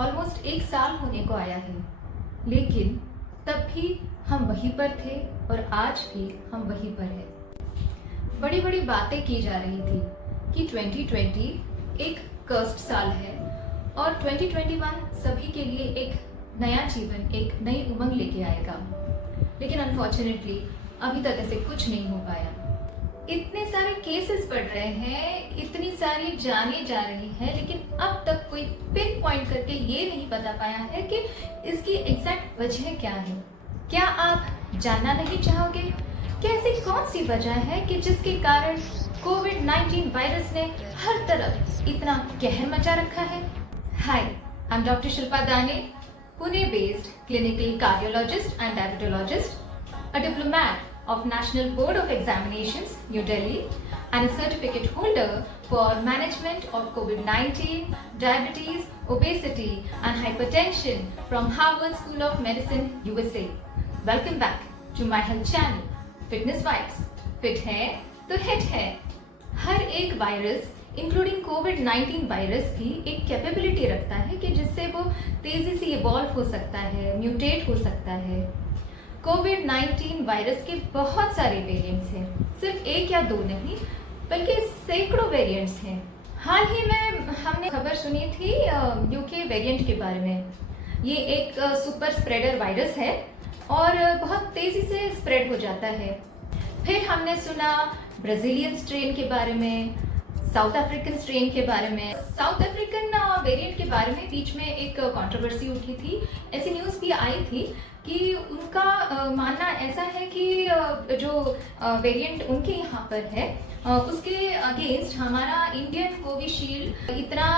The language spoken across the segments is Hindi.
ऑलमोस्ट 1 साल होने को आया है, लेकिन तब भी हम वहीं पर थे और आज भी हम वहीं पर हैं। बड़ी बड़ी बातें की जा रही थी कि 2020 एक कर्स्ड साल है और 2021 सभी के लिए एक नया जीवन, एक नई उमंग लेके आएगा। लेकिन अनफॉर्चुनेटली अभी तक ऐसे कुछ नहीं हो पाया। इतने सारे केसेस बढ़ रहे हैं, इतनी सारी जानें जा रही हैं, लेकिन अब तक कोई पिन पॉइंट करके ये नहीं बता पाया है कि इसकी एग्जैक्ट वजह क्या है। क्या आप जानना नहीं चाहोगे कि ऐसी कौन सी वजह है कि जिसके कारण कोविड-19 वायरस ने हर तरफ इतना कहर मचा रखा है? हाय, आई एम डॉक्टर शिल्पा दाने, Pune based clinical cardiologist and diabetologist, a diplomat of National Board of Examinations, New Delhi, and a certificate holder for management of COVID-19, diabetes, obesity, and hypertension from Harvard School of Medicine, USA. Welcome back to my health channel, Fitness Vibes. Fit है तो हिट है। हर एक वायरस इंक्लूडिंग कोविड-19 वायरस भी एक कैपेबिलिटी रखता है कि जिससे वो तेजी से इवॉल्व हो सकता है, म्यूटेट हो सकता है। कोविड-19 वायरस के बहुत सारे वेरिएंट्स हैं, सिर्फ एक या दो नहीं बल्कि सैकड़ों वेरिएंट्स हैं। हाल ही में हमने खबर सुनी थी यूके वेरिएंट के बारे में। ये एक सुपर स्प्रेडर वायरस है और बहुत तेजी से स्प्रेड हो जाता है। फिर हमने सुना ब्राजीलियन स्ट्रेन के बारे में, साउथ अफ्रीकन स्ट्रेन के बारे में। साउथ अफ्रीकन वेरिएंट के बारे में बीच में एक कंट्रोवर्सी उठी थी। ऐसी न्यूज़ भी आई थी कि उनका मानना ऐसा है कि जो वेरिएंट उनके यहाँ पर है उसके अगेंस्ट हमारा इंडियन कोविशील्ड इतना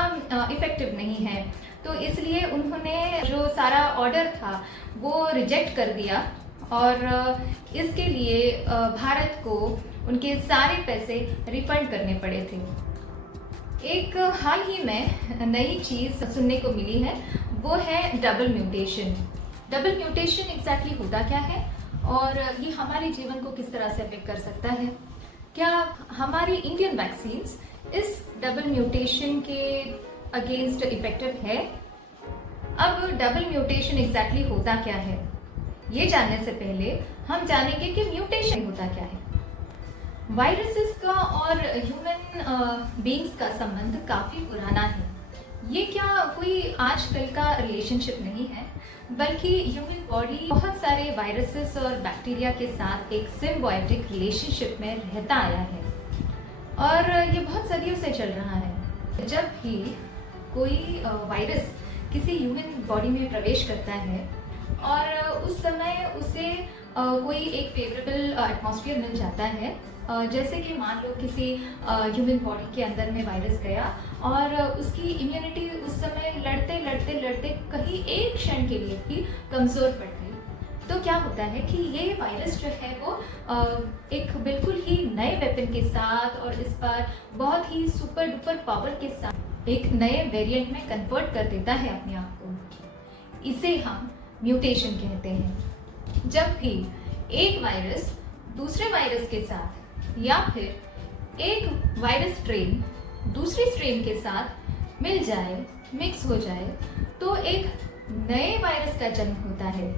इफेक्टिव नहीं है, तो इसलिए उन्होंने जो सारा ऑर्डर था वो रिजेक्ट कर दिया और इसके लिए भारत को उनके सारे पैसे रिफंड करने पड़े थे। एक हाल ही में नई चीज़ सुनने को मिली है, वो है double mutation. Double mutation exactly होता क्या है और ये हमारे जीवन को किस तरह से अफेक्ट कर सकता है? क्या हमारी इंडियन वैक्सीन्स इस डबल म्यूटेशन के अगेंस्ट इफेक्टिव है? अब डबल म्यूटेशन एग्जैक्टली होता क्या है, ये जानने से पहले हम जानेंगे कि म्यूटेशन होता क्या है। वायरसेस का और ह्यूमन बीइंग्स का संबंध काफ़ी पुराना है। ये क्या कोई आजकल का रिलेशनशिप नहीं है, बल्कि ह्यूमन बॉडी बहुत सारे वायरसेस और बैक्टीरिया के साथ एक सिम्बायोटिक रिलेशनशिप में रहता आया है और ये बहुत सदियों से चल रहा है। जब भी कोई वायरस किसी ह्यूमन बॉडी में प्रवेश करता है और उस समय उसे कोई एक फेवरेबल एटमॉस्फेयर मिल जाता है, जैसे कि मान लो किसी ह्यूमन बॉडी के अंदर में वायरस गया और उसकी इम्यूनिटी उस समय लड़ते लड़ते लड़ते कहीं एक क्षण के लिए भी कमज़ोर पड़ गई, तो क्या होता है कि ये वायरस जो है वो एक बिल्कुल ही नए वेपन के साथ और इस बार बहुत ही सुपर डुपर पावर के साथ एक नए वेरिएंट में कन्वर्ट कर देता है अपने आप को। इसे हम म्यूटेशन कहते हैं। जब भी एक वायरस दूसरे वायरस के साथ या फिर एक वायरस स्ट्रेन दूसरी स्ट्रेन के साथ मिल जाए, मिक्स हो जाए, तो एक नए वायरस का जन्म होता है।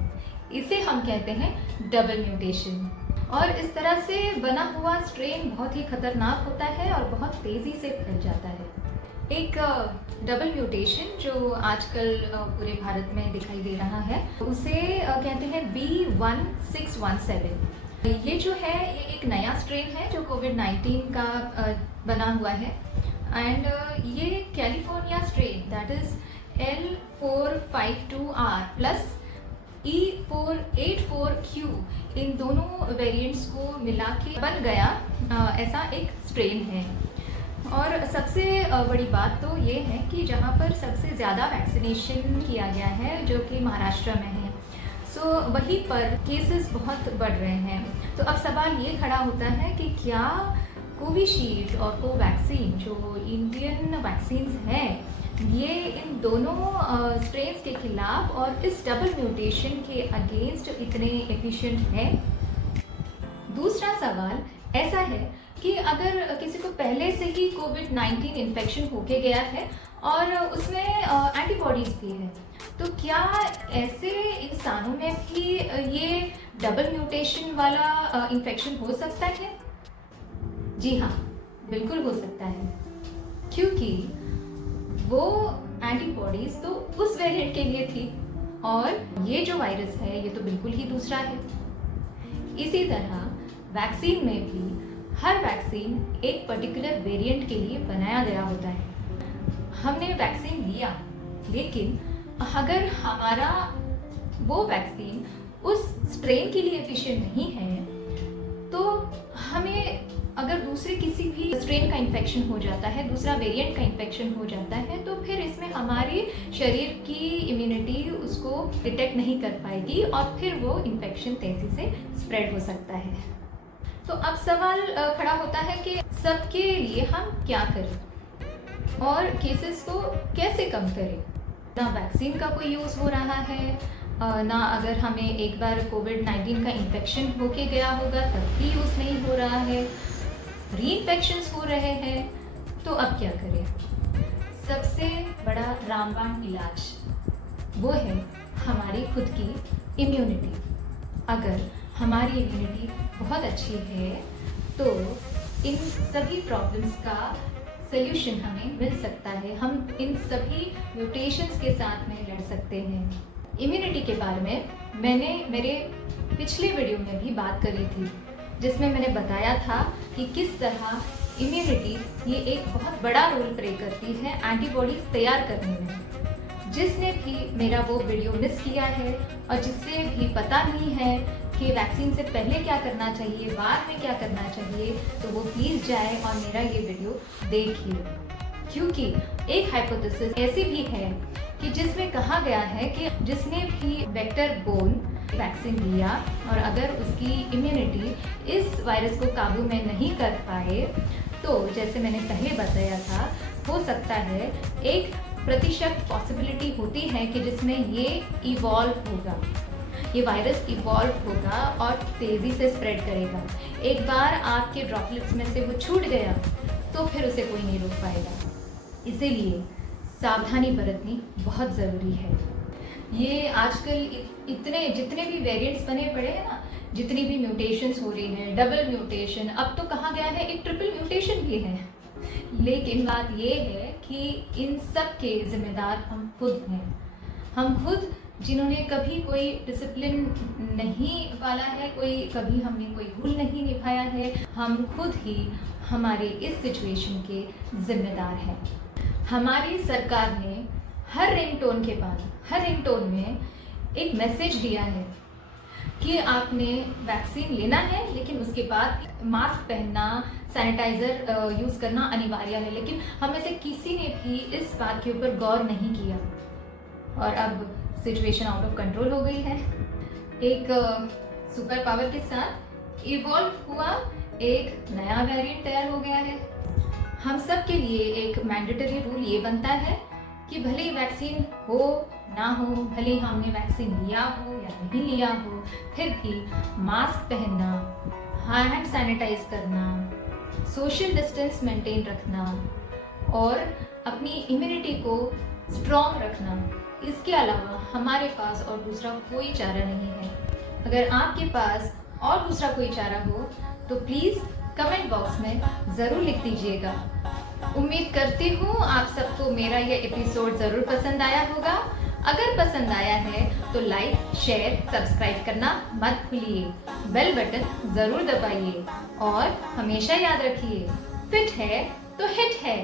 इसे हम कहते हैं डबल म्यूटेशन। और इस तरह से बना हुआ स्ट्रेन बहुत ही खतरनाक होता है और बहुत तेजी से फैल जाता है। एक डबल म्यूटेशन जो आजकल पूरे भारत में दिखाई दे रहा है उसे कहते हैं B1617। ये जो है ये एक नया स्ट्रेन है जो कोविड-19 का बना हुआ है एंड ये California strain that is L452R plus E484Q इन दोनों वेरिएंट्स को मिला के बन गया ऐसा एक स्ट्रेन है। और सबसे बड़ी बात तो ये है कि जहाँ पर सबसे ज़्यादा वैक्सीनेशन किया गया है जो कि महाराष्ट्र में है, सो वहीं पर केसेस बहुत बढ़ रहे हैं। तो अब सवाल ये खड़ा होता है कि क्या कोविशील्ड और कोवैक्सीन जो इंडियन वैक्सीन्स हैं ये इन दोनों स्ट्रेन्स के खिलाफ और इस डबल म्यूटेशन के अगेंस्ट इतने एफिशिएंट हैं? दूसरा सवाल ऐसा है कि अगर किसी को पहले से ही कोविड-19 इन्फेक्शन होके गया है और उसमें एंटीबॉडीज भी है। तो क्या ऐसे इंसानों में भी ये डबल म्यूटेशन वाला इन्फेक्शन हो सकता है? जी हाँ, बिल्कुल हो सकता है, क्योंकि वो एंटीबॉडीज तो उस वेरिएंट के लिए थी और ये जो वायरस है ये तो बिल्कुल ही दूसरा है। इसी तरह वैक्सीन में भी हर वैक्सीन एक पर्टिकुलर वेरिएंट के लिए बनाया गया होता है। हमने वैक्सीन लिया, लेकिन अगर हमारा वो वैक्सीन उस स्ट्रेन के लिए एफिशिएंट नहीं है, तो हमें अगर दूसरे किसी भी स्ट्रेन का इन्फेक्शन हो जाता है, दूसरा वेरिएंट का इन्फेक्शन हो जाता है, तो फिर इसमें हमारे शरीर की इम्यूनिटी उसको डिटेक्ट नहीं कर पाएगी और फिर वो इन्फेक्शन तेजी से स्प्रेड हो सकता है। तो अब सवाल खड़ा होता है कि सबके लिए हम क्या करें और केसेस को कैसे कम करें। ना वैक्सीन का कोई यूज़ हो रहा है, ना अगर हमें एक बार कोविड-19 का इन्फेक्शन होके गया होगा तब भी यूज़ नहीं हो रहा है, री इन्फेक्शंस हो रहे हैं, तो अब क्या करें? सबसे बड़ा रामबाण इलाज वो है हमारी खुद की इम्यूनिटी। अगर हमारी इम्यूनिटी बहुत अच्छी है तो इन सभी प्रॉब्लम्स का सल्यूशन हमें मिल सकता है। हम इन सभी म्यूटेशंस के साथ में लड़ सकते हैं। इम्यूनिटी के बारे में मैंने मेरे पिछले वीडियो में भी बात करी थी, जिसमें मैंने बताया था कि किस तरह इम्यूनिटी ये एक बहुत बड़ा रोल प्ले करती है एंटीबॉडीज तैयार करने में। जिसने भी मेरा वो वीडियो मिस किया है और जिससे भी पता नहीं है कि वैक्सीन से पहले क्या करना चाहिए, बाद में क्या करना चाहिए, तो वो प्लीज़ जाए और मेरा ये वीडियो देखिए। क्योंकि एक हाइपोथेसिस ऐसी भी है कि जिसमें कहा गया है कि जिसने भी वेक्टर बोर्न वैक्सीन लिया और अगर उसकी इम्यूनिटी इस वायरस को काबू में नहीं कर पाए, तो जैसे मैंने पहले बताया था, हो सकता है 1% पॉसिबिलिटी होती है कि जिसमें ये इवॉल्व होगा, ये वायरस इवॉल्व होगा और तेज़ी से स्प्रेड करेगा। एक बार आपके ड्रॉपलेट्स में से वो छूट गया तो फिर उसे कोई नहीं रोक पाएगा। इसीलिए सावधानी बरतनी बहुत ज़रूरी है। ये आजकल जितने भी वेरिएंट्स बने पड़े हैं ना, जितनी भी म्यूटेशंस हो रही हैं, डबल म्यूटेशन, अब तो कहा गया है एक ट्रिपल म्यूटेशन भी है। लेकिन बात ये है कि इन सब के जिम्मेदार हम खुद हैं। हम खुद जिन्होंने कभी कोई डिसिप्लिन नहीं पाला है, कभी हमने कोई रूल नहीं निभाया है, हम खुद ही हमारे इस सिचुएशन के जिम्मेदार हैं। हमारी सरकार ने हर रिंगटोन के बाद, हर रिंगटोन में एक मैसेज दिया है कि आपने वैक्सीन लेना है, लेकिन उसके बाद मास्क पहनना, सैनिटाइज़र यूज़ करना अनिवार्य है। लेकिन हम में से किसी ने भी इस बात के ऊपर गौर नहीं किया और अब सिचुएशन आउट ऑफ कंट्रोल हो गई है। एक सुपर पावर के साथ इवॉल्व हुआ एक नया वेरिएंट तैयार हो गया है। हम सब के लिए एक मैंडेटरी रूल ये बनता है कि भले ही वैक्सीन हो ना हो, भले ही हमने वैक्सीन लिया हो या नहीं लिया हो, फिर भी मास्क पहनना, हैंड सैनिटाइज करना, सोशल डिस्टेंस मेंटेन रखना और अपनी इम्यूनिटी को स्ट्रॉन्ग रखना, इसके अलावा हमारे पास और दूसरा कोई चारा नहीं है। अगर आपके पास और दूसरा कोई चारा हो तो प्लीज़ कमेंट बॉक्स में ज़रूर लिख दीजिएगा। उम्मीद करती हूँ आप सबको मेरा ये एपिसोड ज़रूर पसंद आया होगा। अगर पसंद आया है तो लाइक, शेयर, सब्सक्राइब करना मत भूलिए। बेल बटन ज़रूर दबाइए और हमेशा याद रखिए, फिट है तो हिट है।